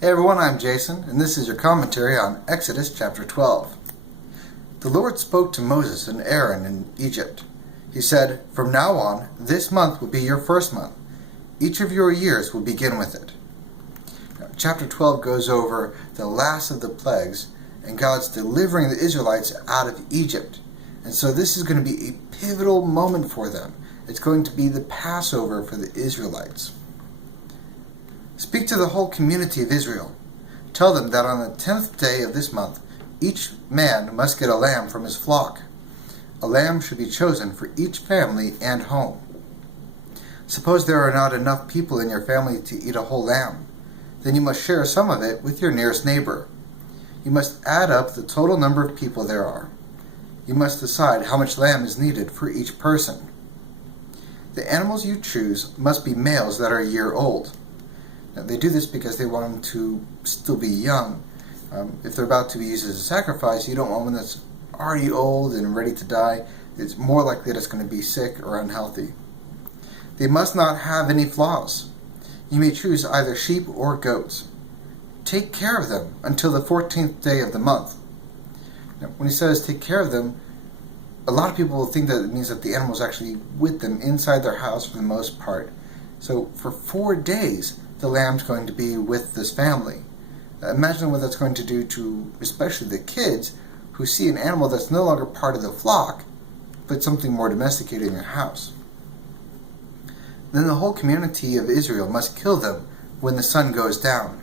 Hey everyone, I'm Jason, and this is your commentary on Exodus chapter 12. The Lord spoke to Moses and Aaron in Egypt. He said, "From now on, this month will be your first month. Each of your years will begin with it." Now, chapter 12 goes over the last of the plagues, and God's delivering the Israelites out of Egypt. And so this is going to be a pivotal moment for them. It's going to be the Passover for the Israelites. Speak to the whole community of Israel. Tell them that on the 10th day of this month, each man must get a lamb from his flock. A lamb should be chosen for each family and home. Suppose there are not enough people in your family to eat a whole lamb. Then you must share some of it with your nearest neighbor. You must add up the total number of people there are. You must decide how much lamb is needed for each person. The animals you choose must be males that are a year old. Now, they do this because they want them to still be young. If they're about to be used as a sacrifice, you don't want one that's already old and ready to die. It's more likely that it's going to be sick or unhealthy. They must not have any flaws. You may choose either sheep or goats. Take care of them until the 14th day of the month. Now, when he says take care of them, a lot of people will think that it means that the animal is actually with them inside their house for the most part. So for 4 days, the lamb's going to be with this family. Imagine what that's going to do to especially the kids who see an animal that's no longer part of the flock, but something more domesticated in your house. Then the whole community of Israel must kill them when the sun goes down.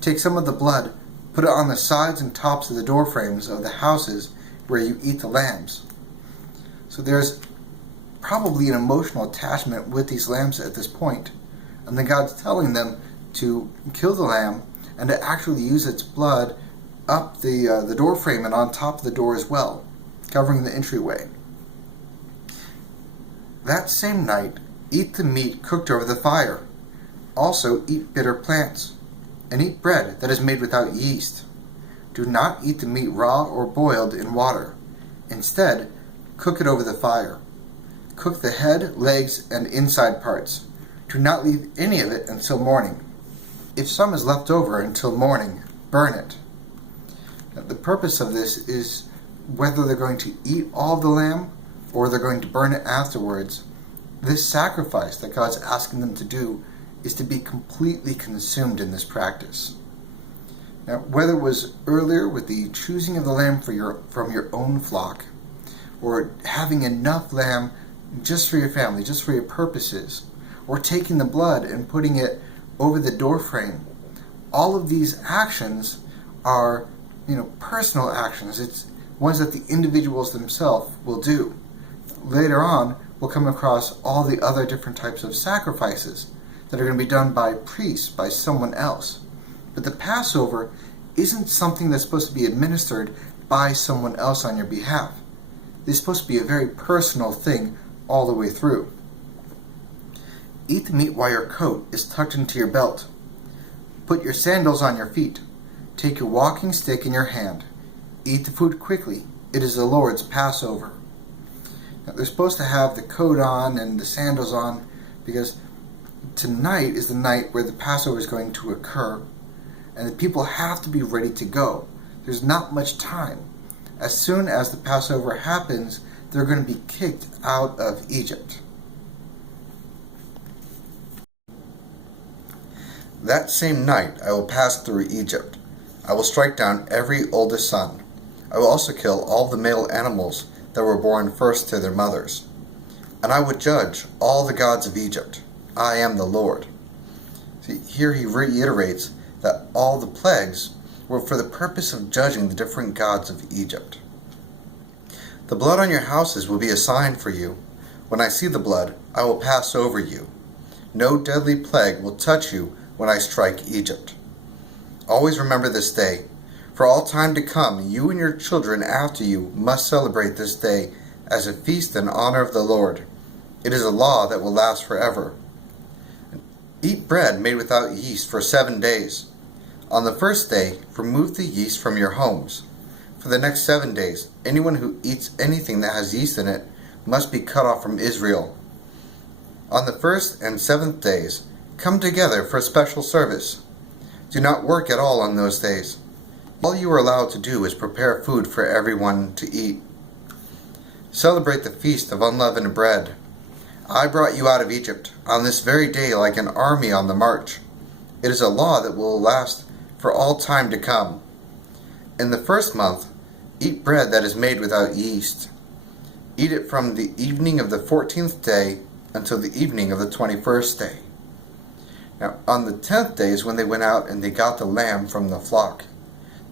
Take some of the blood, put it on the sides and tops of the door frames of the houses where you eat the lambs. So there's probably an emotional attachment with these lambs at this point. And then God's telling them to kill the lamb and to actually use its blood up the door frame and on top of the door as well, covering the entryway. That same night, eat the meat cooked over the fire. Also eat bitter plants, and eat bread that is made without yeast. Do not eat the meat raw or boiled in water. Instead, cook it over the fire. Cook the head, legs, and inside parts. Do not leave any of it until morning. If some is left over until morning, burn it. Now, the purpose of this is whether they're going to eat all the lamb or they're going to burn it afterwards. This sacrifice that God's asking them to do is to be completely consumed in this practice. Now, whether it was earlier with the choosing of the lamb from your own flock, or having enough lamb just for your family, just for your purposes, or taking the blood and putting it over the door frame, all of these actions are, personal actions. It's ones that the individuals themselves will do. Later on, we'll come across all the other different types of sacrifices that are going to be done by priests, by someone else. But the Passover isn't something that's supposed to be administered by someone else on your behalf. It's supposed to be a very personal thing all the way through. Eat the meat while your coat is tucked into your belt. Put your sandals on your feet. Take your walking stick in your hand. Eat the food quickly. It is the Lord's Passover. Now, they're supposed to have the coat on and the sandals on because tonight is the night where the Passover is going to occur, and the people have to be ready to go. There's not much time. As soon as the Passover happens, they're going to be kicked out of Egypt. That same night I will pass through Egypt. I will strike down every oldest son. I will also kill all the male animals that were born first to their mothers. And I would judge all the gods of Egypt. I am the Lord. See, here he reiterates that all the plagues were for the purpose of judging the different gods of Egypt. The blood on your houses will be a sign for you. When I see the blood, I will pass over you. No deadly plague will touch you when I strike Egypt. Always remember this day. For all time to come, you and your children after you must celebrate this day as a feast in honor of the Lord. It is a law that will last forever. Eat bread made without yeast for 7 days. On the first day, remove the yeast from your homes. For the next 7 days, anyone who eats anything that has yeast in it must be cut off from Israel. On the first and seventh days, come together for a special service. Do not work at all on those days. All you are allowed to do is prepare food for everyone to eat. Celebrate the feast of unleavened bread. I brought you out of Egypt on this very day like an army on the march. It is a law that will last for all time to come. In the first month, eat bread that is made without yeast. Eat it from the evening of the 14th day until the evening of the 21st day. Now, on the 10th day is when they went out and they got the lamb from the flock.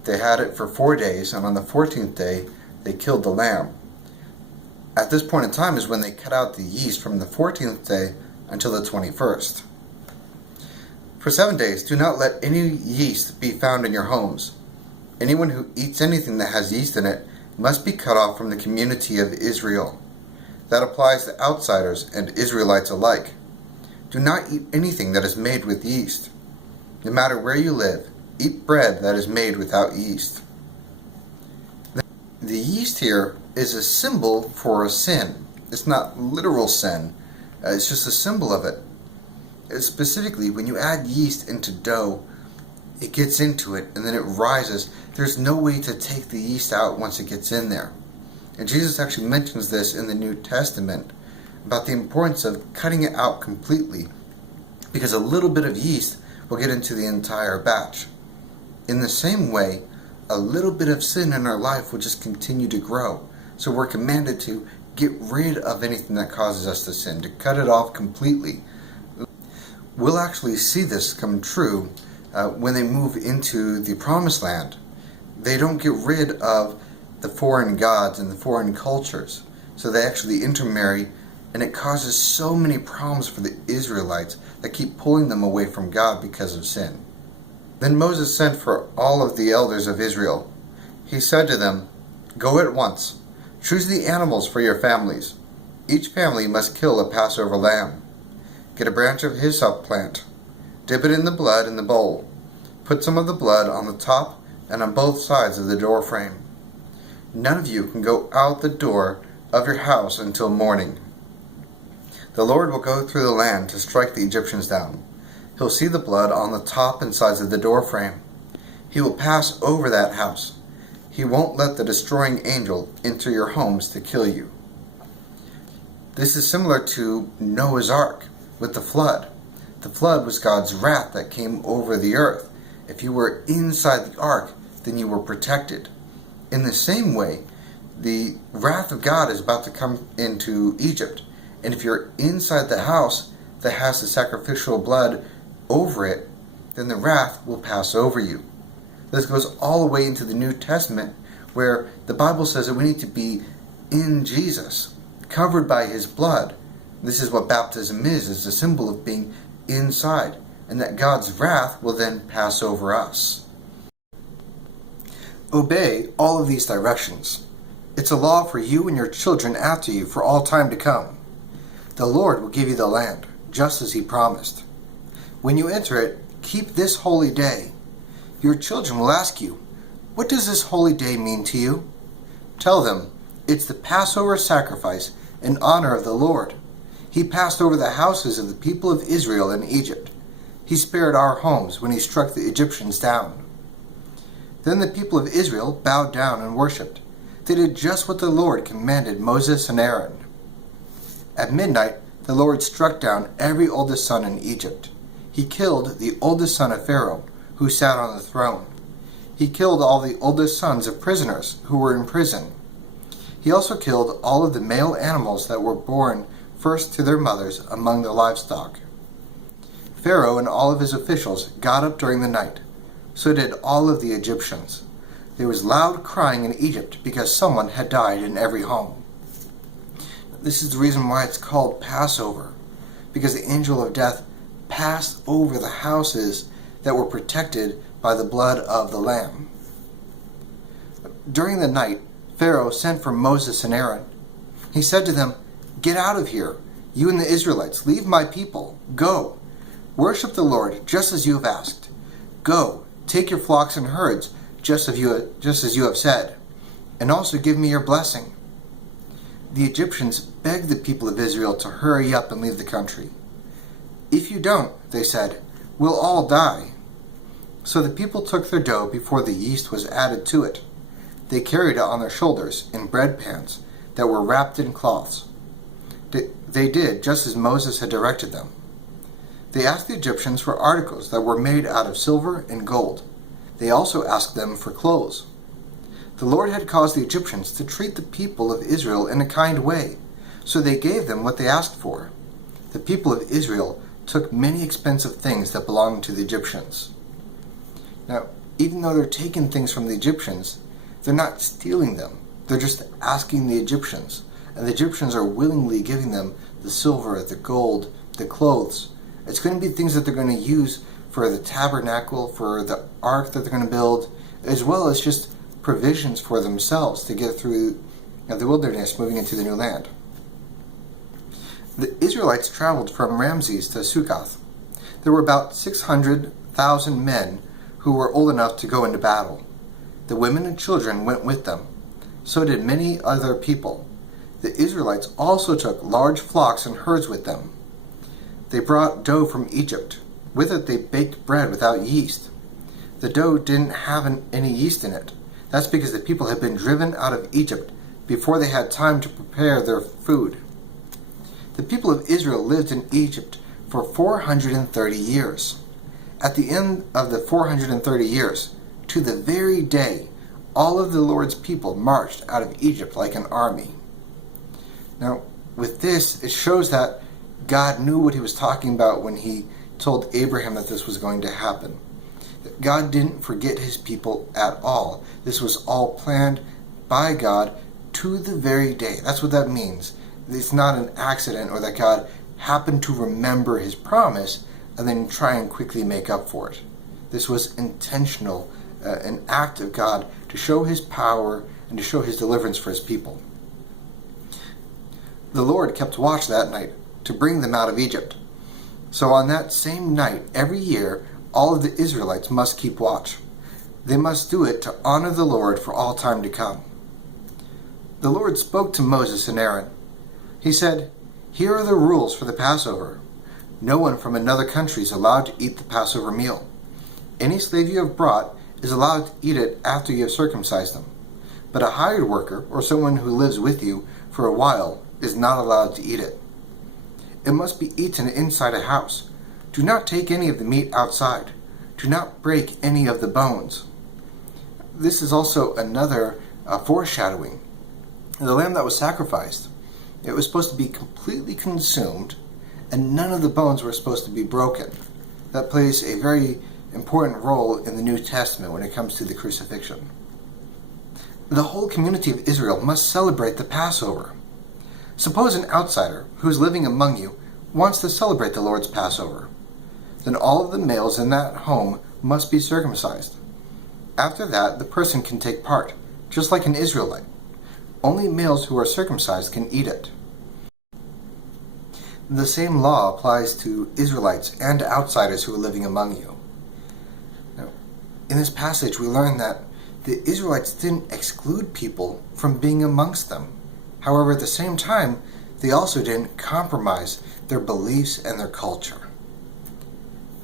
They had it for 4 days, and on the 14th day, they killed the lamb. At this point in time is when they cut out the yeast from the 14th day until the 21st. For 7 days, do not let any yeast be found in your homes. Anyone who eats anything that has yeast in it must be cut off from the community of Israel. That applies to outsiders and Israelites alike. Do not eat anything that is made with yeast. No matter where you live, eat bread that is made without yeast. The yeast here is a symbol for a sin. It's not literal sin. It's just a symbol of it. Specifically, when you add yeast into dough, it gets into it and then it rises. There's no way to take the yeast out once it gets in there. And Jesus actually mentions this in the New Testament about the importance of cutting it out completely, because a little bit of yeast will get into the entire batch. In the same way, a little bit of sin in our life will just continue to grow. So we're commanded to get rid of anything that causes us to sin, to cut it off completely. We'll actually see this come true when they move into the Promised Land. They don't get rid of the foreign gods and the foreign cultures. So they actually intermarry, and it causes so many problems for the Israelites that keep pulling them away from God because of sin. Then Moses sent for all of the elders of Israel. He said to them, "Go at once. Choose the animals for your families. Each family must kill a Passover lamb. Get a branch of hyssop plant. Dip it in the blood in the bowl. Put some of the blood on the top and on both sides of the door frame. None of you can go out the door of your house until morning. The Lord will go through the land to strike the Egyptians down. He'll see the blood on the top and sides of the door frame. He will pass over that house. He won't let the destroying angel enter your homes to kill you." This is similar to Noah's Ark with the flood. The flood was God's wrath that came over the earth. If you were inside the ark, then you were protected. In the same way, the wrath of God is about to come into Egypt. And if you're inside the house that has the sacrificial blood over it, then the wrath will pass over you. This goes all the way into the New Testament, where the Bible says that we need to be in Jesus, covered by his blood. This is what baptism is. It's a symbol of being inside, and that God's wrath will then pass over us. Obey all of these directions. It's a law for you and your children after you for all time to come. The Lord will give you the land, just as he promised. When you enter it, keep this holy day. Your children will ask you, "What does this holy day mean to you?" Tell them, "It's the Passover sacrifice in honor of the Lord. He passed over the houses of the people of Israel in Egypt. He spared our homes when he struck the Egyptians down." Then the people of Israel bowed down and worshipped. They did just what the Lord commanded Moses and Aaron. At midnight, the Lord struck down every oldest son in Egypt. He killed the oldest son of Pharaoh, who sat on the throne. He killed all the oldest sons of prisoners who were in prison. He also killed all of the male animals that were born first to their mothers among the livestock. Pharaoh and all of his officials got up during the night. So did all of the Egyptians. There was loud crying in Egypt because someone had died in every home. This is the reason why it's called Passover, because the angel of death passed over the houses that were protected by the blood of the Lamb. During the night, Pharaoh sent for Moses and Aaron. He said to them, "Get out of here, you and the Israelites. Leave my people. Go. Worship the Lord just as you have asked. Go, take your flocks and herds just as you have said, and also give me your blessing." The Egyptians begged the people of Israel to hurry up and leave the country. "If you don't," they said, "we'll all die." So the people took their dough before the yeast was added to it. They carried it on their shoulders in bread pans that were wrapped in cloths. They did just as Moses had directed them. They asked the Egyptians for articles that were made out of silver and gold. They also asked them for clothes. The Lord had caused the Egyptians to treat the people of Israel in a kind way, so they gave them what they asked for. The people of Israel took many expensive things that belonged to the Egyptians. Now, even though they're taking things from the Egyptians, they're not stealing them. They're just asking the Egyptians, and the Egyptians are willingly giving them the silver, the gold, the clothes. It's going to be things that they're going to use for the tabernacle, for the ark that they're going to build, as well as just provisions for themselves to get through the wilderness moving into the new land. The Israelites traveled from Ramses to Succoth. There were about 600,000 men who were old enough to go into battle. The women and children went with them. So did many other people. The Israelites also took large flocks and herds with them. They brought dough from Egypt. With it they baked bread without yeast. The dough didn't have any yeast in it. That's because the people had been driven out of Egypt before they had time to prepare their food. The people of Israel lived in Egypt for 430 years. At the end of the 430 years, to the very day, all of the Lord's people marched out of Egypt like an army. Now, with this, it shows that God knew what he was talking about when he told Abraham that this was going to happen. God didn't forget his people at all. This was all planned by God to the very day. That's what that means. It's not an accident or that God happened to remember his promise and then try and quickly make up for it. This was intentional, an act of God to show his power and to show his deliverance for his people. The Lord kept watch that night to bring them out of Egypt. So on that same night, every year, all of the Israelites must keep watch. They must do it to honor the Lord for all time to come. The Lord spoke to Moses and Aaron. He said, "Here are the rules for the Passover. No one from another country is allowed to eat the Passover meal. Any slave you have brought is allowed to eat it after you have circumcised them. But a hired worker or someone who lives with you for a while is not allowed to eat it. It must be eaten inside a house. Do not take any of the meat outside. Do not break any of the bones." This is also another foreshadowing. The lamb that was sacrificed, it was supposed to be completely consumed, and none of the bones were supposed to be broken. That plays a very important role in the New Testament when it comes to the crucifixion. The whole community of Israel must celebrate the Passover. Suppose an outsider who is living among you wants to celebrate the Lord's Passover. Then all of the males in that home must be circumcised. After that, the person can take part, just like an Israelite. Only males who are circumcised can eat it. The same law applies to Israelites and outsiders who are living among you. Now, in this passage, we learn that the Israelites didn't exclude people from being amongst them. However, at the same time, they also didn't compromise their beliefs and their culture.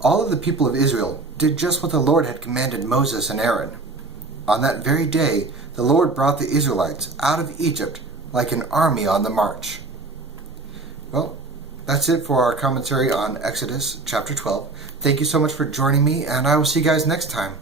All of the people of Israel did just what the Lord had commanded Moses and Aaron. On that very day, the Lord brought the Israelites out of Egypt like an army on the march. Well, that's it for our commentary on Exodus chapter 12. Thank you so much for joining me, and I will see you guys next time.